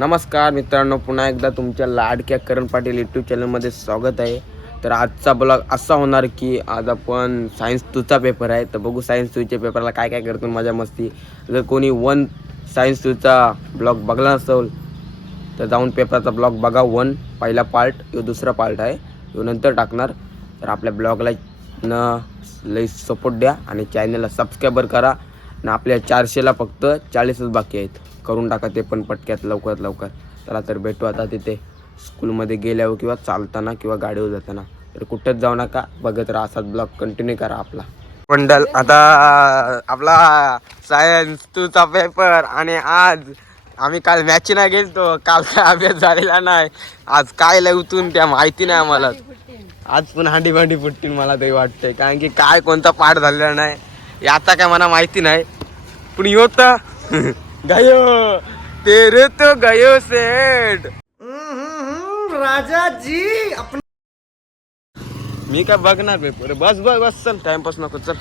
नमस्कार मित्रांनो, पुन्हा एकदा तुमच्या लाडक्या करण पाटील यूट्यूब चॅनलमध्ये स्वागत आहे. तर आजचा ब्लॉग असा होणार की आज आपण सायन्स 2चा पेपर आहे. तर बघू सायन्स 2च्या पेपरला काय काय करतो मजा मस्ती. जर कोणी सायन्स 2चा ब्लॉग बघला नसेल तर जाऊन पेपरचा ब्लॉग बघा. पहिला पार्ट, यो दुसरा पार्ट आहे, यो नंतर टाकणार. तर आपल्या ब्लॉगला लई सपोर्ट द्या आणि चॅनलला सबस्क्राईबर करा. आणि आपल्या 400ला फक्त 40च बाकी आहेत, करून टाका ते पण पटक्यात लवकरात लवकर. चला तर भेटू आता तिथे स्कूलमध्ये गेल्यावर किंवा चालताना किंवा गाडीवर जाताना. तर कुठंच जाऊ नका, बघत राहा, असाच ब्लॉग कंटिन्यू करा आपला. मंडल आता आपला सायन्स 2चा पेपर. आणि आज आम्ही काल मॅच नाही गेलतो, काल काय अभ्यास झालेला नाही. आज काय लवतून त्या माहिती नाही आम्हाला. आज पण हांडी भांडी फुटतील मला तरी वाटतंय, कारण की काय कोणता पाठ झालेला नाही याचा काय मला माहिती नाही. पण योत गयो तेरे तो गयो सेठ राजा जी मी काय बघणार पेपर. बस बस बस, चल टाइमपास नको, चल.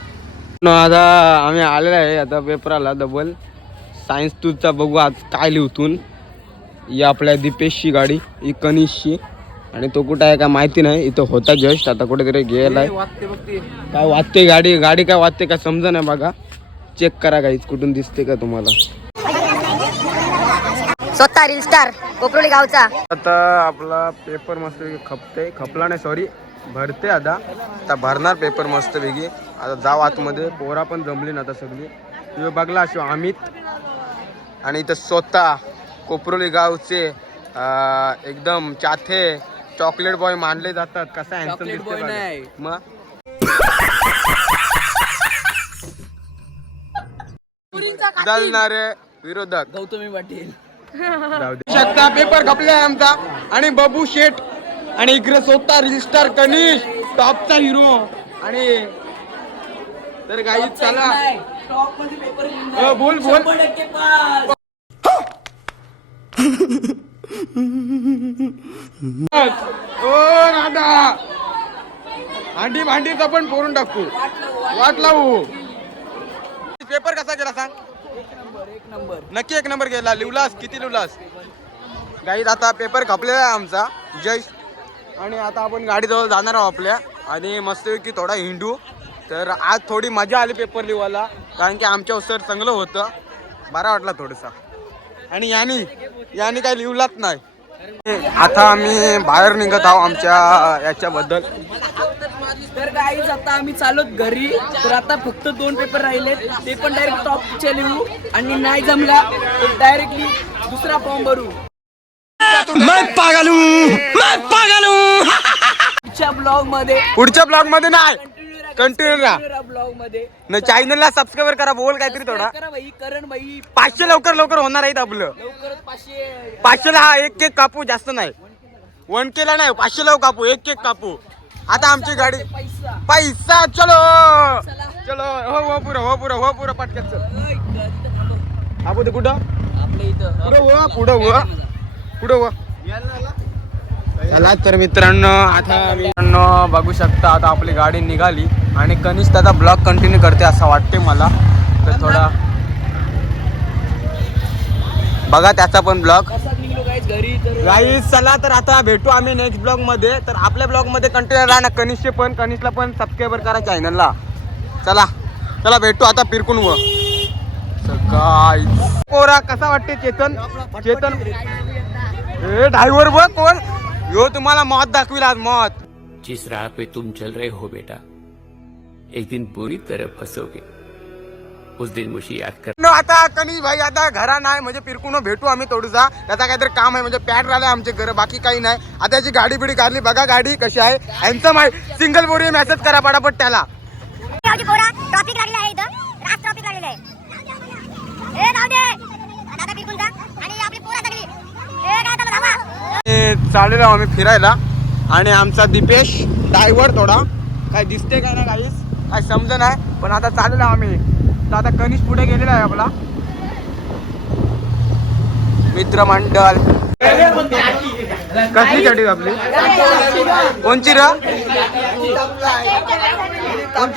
आता आम्ही आलेला आहे आता पेपराला डबल सायन्स 2चा. बघू आज काय लिहून. ही आपल्या दीपेशची गाडी, ही कनिशची, आणि तो कुठं आहे का माहिती नाही. इथं होता जस्ट, आता कुठेतरी गेलाय. काय वाजते गाडी, गाडी काय वाजते काय समजा नाही. बघा चेक करा काहीच, कुठून दिसते का तुम्हाला. स्वतः रील स्टार कोपरोली गावचा. आता आपला पेपर मस्त खपते, खपला नाही सॉरी, भरते आता भरणार पेपर मस्त वेगळी. आता जाऊ आतमध्ये, पोरा पण जमली ना आता सगळी. तुम्ही बघला अशो अमित, आणि इथं स्वतः कोपरोली गावचे एकदम चाथे चॉकलेट बॉय मानले जातात. कसा हँडसम दिसते मग. चालणारे विरोधक गौतमी पाटील शकता. पेपर खपले आमचा, आणि बबू शेठ, आणि इकडे स्वतः रील स्टार कनिश, टॉपचा हिरो. आणि तर काही चला बोल बोल. ओ राधा, भांडी भांडीचा पण फोडून टाकू, वाट लावू. पेपर कसा गेला सांग. एक नंबर नक्की 1 नंबर गेला. लिवलास किती लिवलास. गाईत आता पेपर खपलेला आहे आमचा जस्ट, आणि आता आपण गाडीजवळ जाणार आहोत आपल्या, आणि मस्तपैकी थोडा हिंडू. तर आज थोडी मजा आली पेपर लिवायला, कारण की आमच्या उत्सर चांगलं होतं, बरा वाटला थोडंसा. आणि यानी काही लिवलाच नाही. आता आम्ही बाहेर निघत आहोत आमच्या याच्याबद्दल. तर गाईज आता आम्ही चालत घरी. तर आता फक्त 2 पेपर राहिले, ते पण डायरेक्ट टॉपचे लिहू, आणि नाही जमला तर डायरेक्टली दुसरा फॉर्म भरू. पुढच्या ब्लॉग मध्ये नाही, कंटिन्यू राहा ब्लॉग मध्ये. न. चॅनलला सबस्क्राईब करा, बोल काहीतरी थोडा. करा भाई, करण भाई. 500 लवकर होणार आहेत आपलं. लवकरच 500. 500ला हा एक केक कापू, जास्त नाही. 1K नाही, 500 लाव कापू, एक केक कापू. आता आमची गाडी पैसा. चलो चलो, हो पुरं पटकन चल. कापू ते कुठं आपल्या इथं पुढं चला. तर मित्रांनो आता बघू शकता, आता आपली गाडी निघाली, आणि कनिष्ठ आता ब्लॉग कंटिन्यू करते असं वाटते मला. तर थोडा बघा त्याचा पण ब्लॉग. घरी. तर गाईस चला, तर आता भेटू आम्ही नेक्स्ट ब्लॉग मध्ये. तर आपल्या ब्लॉग मध्ये कंटिन्यू राहा ना. कनिष्ठला पण सबस्क्राईबर करा चॅनलला. चला भेटू आता फिरकून. पोरा कसा वाटते चेतन ड्रायव्हर बघ कोण यो, तुम्हाला मौत दाखविल आज, मौत. जिस राह पे तुम चल रहे हो बेटा, एक दिन बुरी तरह फंसोगे, उस दिन मुझे याद कर. आता कनिष भाई आता घरा नाही, म्हणजे फिरकून भेटू आम्ही थोडूसा. त्याचा काहीतरी काम आहे, म्हणजे पॅट राहिले आमचे घर, बाकी काही नाही. आता याची गाडी बिडी काढली, बघा गाडी कशी आहे. यांचं माहिती सिंगल बोरी मेसेज करा पटापट त्याला. चाललेलो आम्ही फिरायला, आणि आमचा दीपेश ड्रायव्हर थोडा काय दिसते काय ना काहीच काय समज नाही, पण आता चाललेलो आम्ही. तर आता कनिष पुढे गेलेला आहे आपला मित्रमंडळ. कसली गाडी आपली, कोणची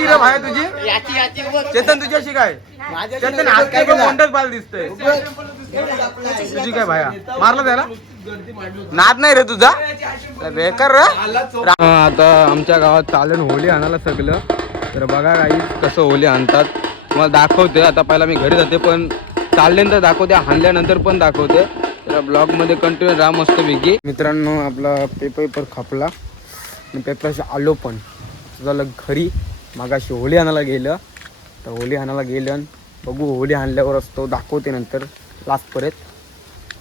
र भाई तुझी. चेतन तुझी अशी काय. चेतन हात कोणताच बाल दिसतंय. तुझी काय भाया मारला त्याला नाद नाही रे तुझा बेकार रे. आता आमच्या गावात चालेल होली आणायला सगळं. तर बघा काही कसं होली आणतात मला दाखवते. आता पहिला मी घरी जाते पण चालल्यानंतर दाखवते, हाणल्यानंतर पण दाखवते. तर ब्लॉगमध्ये कंटिन्यू राहा मस्त पैकी. मित्रांनो आपला पेपर खपला आणि पेपरशी आलो पण झालं घरी. मागाशी होली आणायला गेलं तर होली आणायला गेलं बघू होली आणल्यावर असतो दाखवते नंतर लास्ट परत.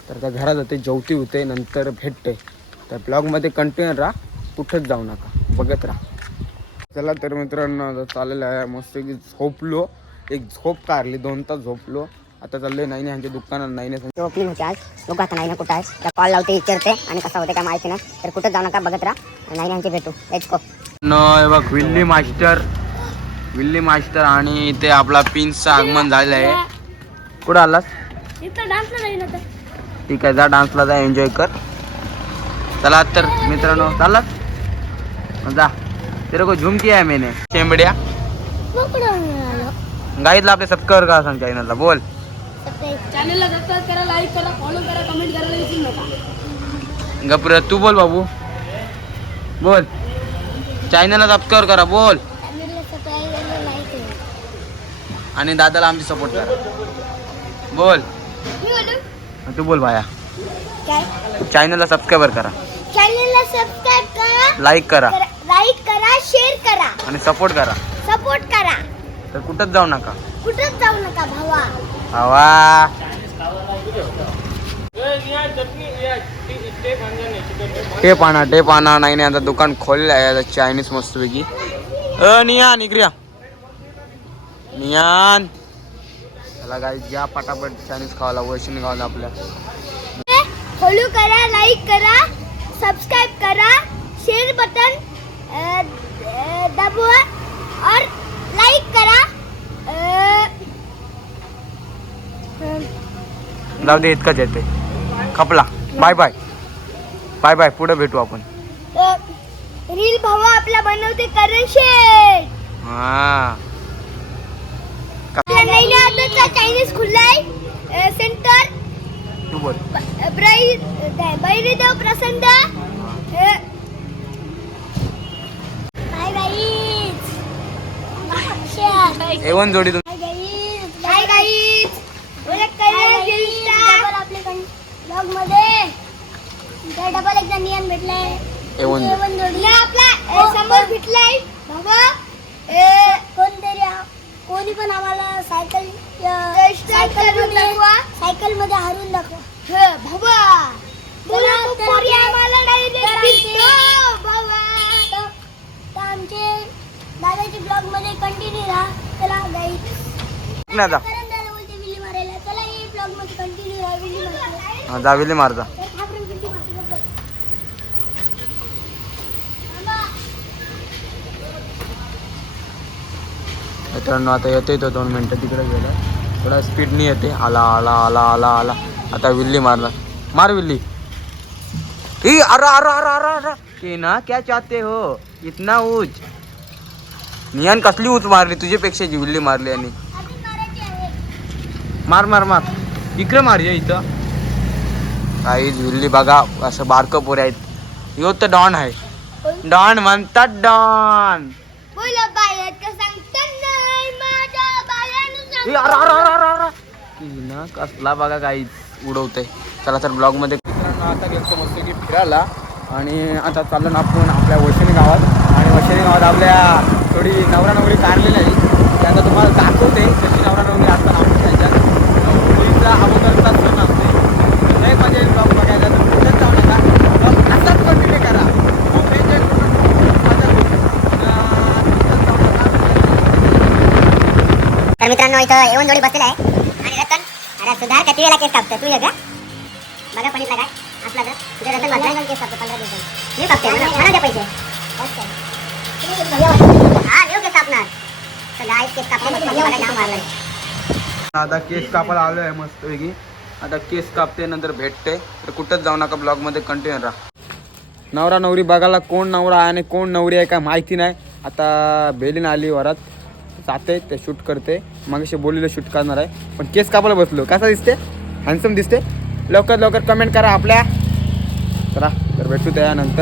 तर त्या घरात जाते जेवती होते नंतर भेटते. तर ब्लॉगमध्ये कंटिन्यू राहा कुठंच जाऊ नका बघत राहा. चला तर मित्रांनो आता चाललेलं आहे मस्त की झोपलो. एक झोप काढली 2 तास झोपलो. आता चाललोय नाही ह्यांच्या दुकानात नाही ओपनिंग होते आज. लोक आता नाही कुठं आहे कॉल लावते विचारते आणि कसा होते काय माहिती नाही. तर कुठं जाऊ नका बघत राहा. नाही यांचे भेटू लेट्स गो. बघ विल्ली मास्टर आणि इथे आपला पिन्सचं आगमन झालेलं आहे. कुठं आलास ठीक आहे जा डान्सला जा एन्जॉय कर. चला तर मित्रांनो चाललात जा. तेरे को झुमकी आहे मैंने शेंबड्या गाईतला आपले सबस्क्राईब करा सांग चॅनलला बोल. चॅनलला सबस्क्राइब करा, लाईक करा, फॉलो करा, कमेंट करायला विसरू नका. गप्र तू बोल बाबू बोल. चॅनलला सबस्क्राईब करा बोल आणि दादाला आमची सपोर्ट करा बोल. तू बोल भाया. चॅनलला सबस्क्राईबर करा, चॅनलला सबस्क्राइब करा, लाईक करा शेअर करा आणि सपोर्ट करा. तर कुठंच जाऊ नका. कुठंच जाऊ नका भावा. हवा टेप आणा नाही आता दुकान खोललं आहे आता चायनीज मस्तपैकी. नियान इकड्या नियान चला गाई घ्या पटापट चायनीज खावाला वैशिणी गावाला आपल्या. फॉलो करा, लाईक करा, सबस्क्राइब करा, शेअर बटन दबवा और लाईक करा. जाऊ दे इतकंच येते खपला. बाय बाय बाय बाय पुढे भेटू आपण. रील भावा आपला बनवते करण शेठ. हा आपला नैना आताचा चायनीज खुललाय सेंटर तू बोल. बैरीदेव प्रसन्न. Hi guys. एवन जोडी तुम्ही हाय गाईज. ब्लॉग मध्ये डबल एकदा नियन भेटलाय. एवन आपला समोर भेटलाय बाबा. कोणी पण आम्हाला सायकल मध्ये हारून दाखवा बाबा. आमचे दादाचे ब्लॉग मध्ये कंटिन्यू राहा. चला गाईज. ना जा बोलते विल्ली मारायला. चला हे ब्लॉग मध्ये कंटिन्यू राहा. विल्ली मारायला जा विल्ली मार जा. मित्रांनो आता येतोय तो 2 मिनटं तिकडे गेला थोडा स्पीडनी येते. आला आला आला आला आला आता विल्ली मारणार. मार विल्ली. ई अरे अरे अरे अरे अरे के ना क्या चाहते हो इतना ऊंच. नियान कसली ऊंच मारली तुझ्यापेक्षा जी विल्ली मारली. आणि मार मार मार इकडे मार ये इथं. काही विल्ली बघा असं बारकं पोरे आहेत. यो तर डॉन आहे. डॉन म्हणतात डॉन. ना कसला बघा काही उडवतंय. चला तर ब्लॉग मध्ये मित्रांनो आता गेलो मस्त की फिरायला आणि आता चाललो ना आपण आपल्या वैशाली गावात. आणि वैशाली गावात आपल्या थोडी नवरा नवरी काढलेली आहे. ते आता तुम्हाला दाखवते कशी नवरा नवरी असताना आपण त्याच्यात होळीचा अगोदरचा सण असते. नाही मजा येईल ब्लॉग बघायला. तर कुठेच जाऊ नका ब्लॉग असाच कंटिन्यू करा. खूप एन्जॉय करून मजा तर मित्रांनो इथं येऊन जोडी बसलेला आहे आणि रतन अरे सुधार किती वेळा केस कापतो तू का बघा पणितला काय असला तर तुझ्या रतन बदलायला केस कापतो 15 दिवसांनी. मी कापते मला द्या पैसे. हा येऊ केस कापणार. तर गाईस केस कापते मला जाम मारलाय. आता केस कापायला आलो आहे मस्तपैकी. आता केस कापते नंतर भेटते. तर कुठंच जाऊ नका ब्लॉगमध्ये कंटिन्यू राहा. नवरा नवरी बघायला कोण नवरा आहे आणि कोण नवरी आहे काय माहिती नाही. आता बेलीन आली वरात जाते ते शूट करते. मग बोलीला शूट करणार आहे पण केस कापायला बसलो. कसा दिसते हँडसम दिसते. लवकर लवकर कमेंट करा आपल्या. चला तर भेटू त्यानंतर.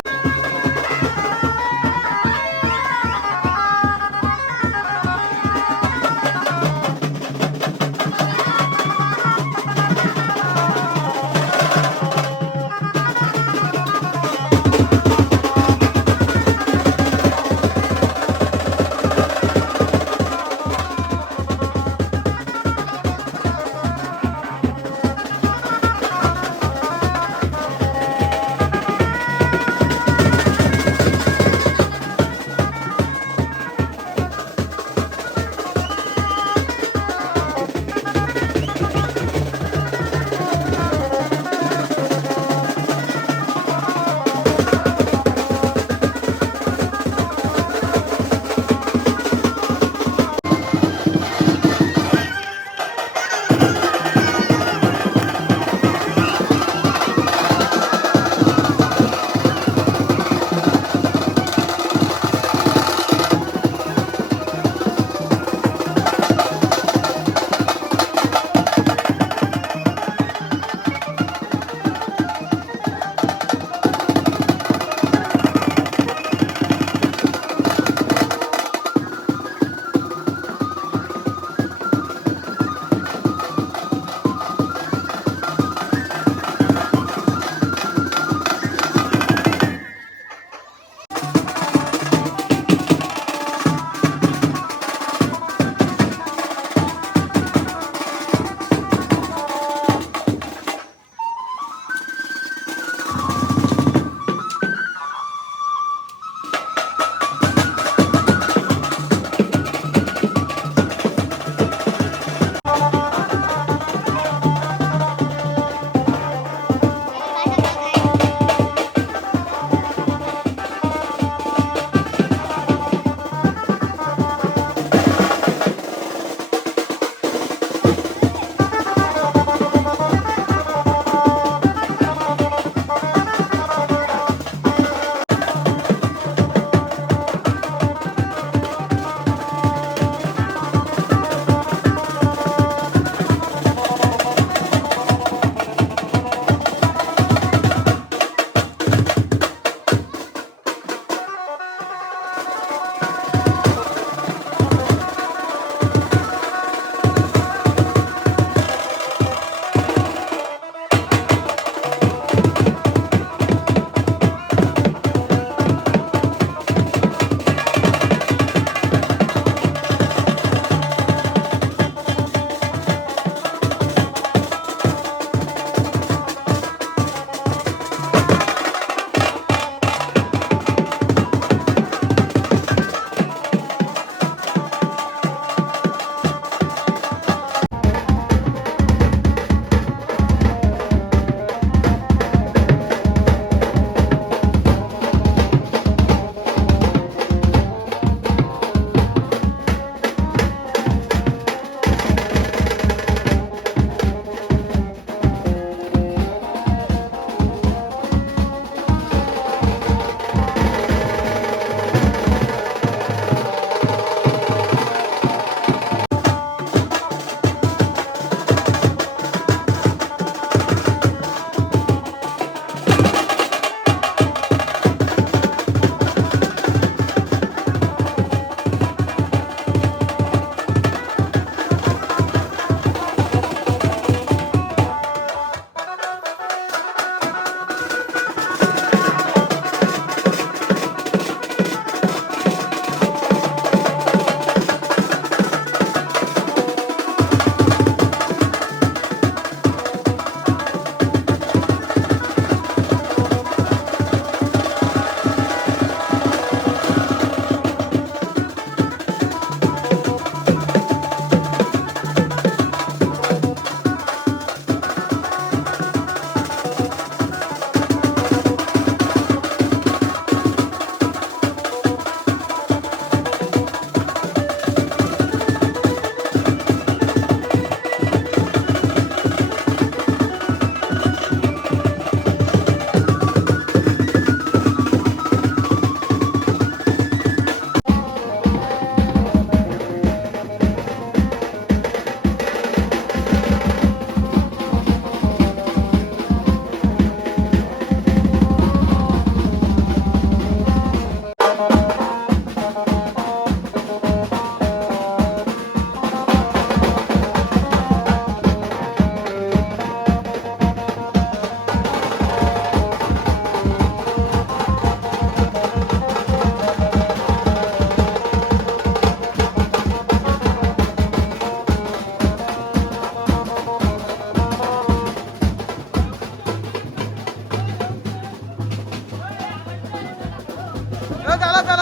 चला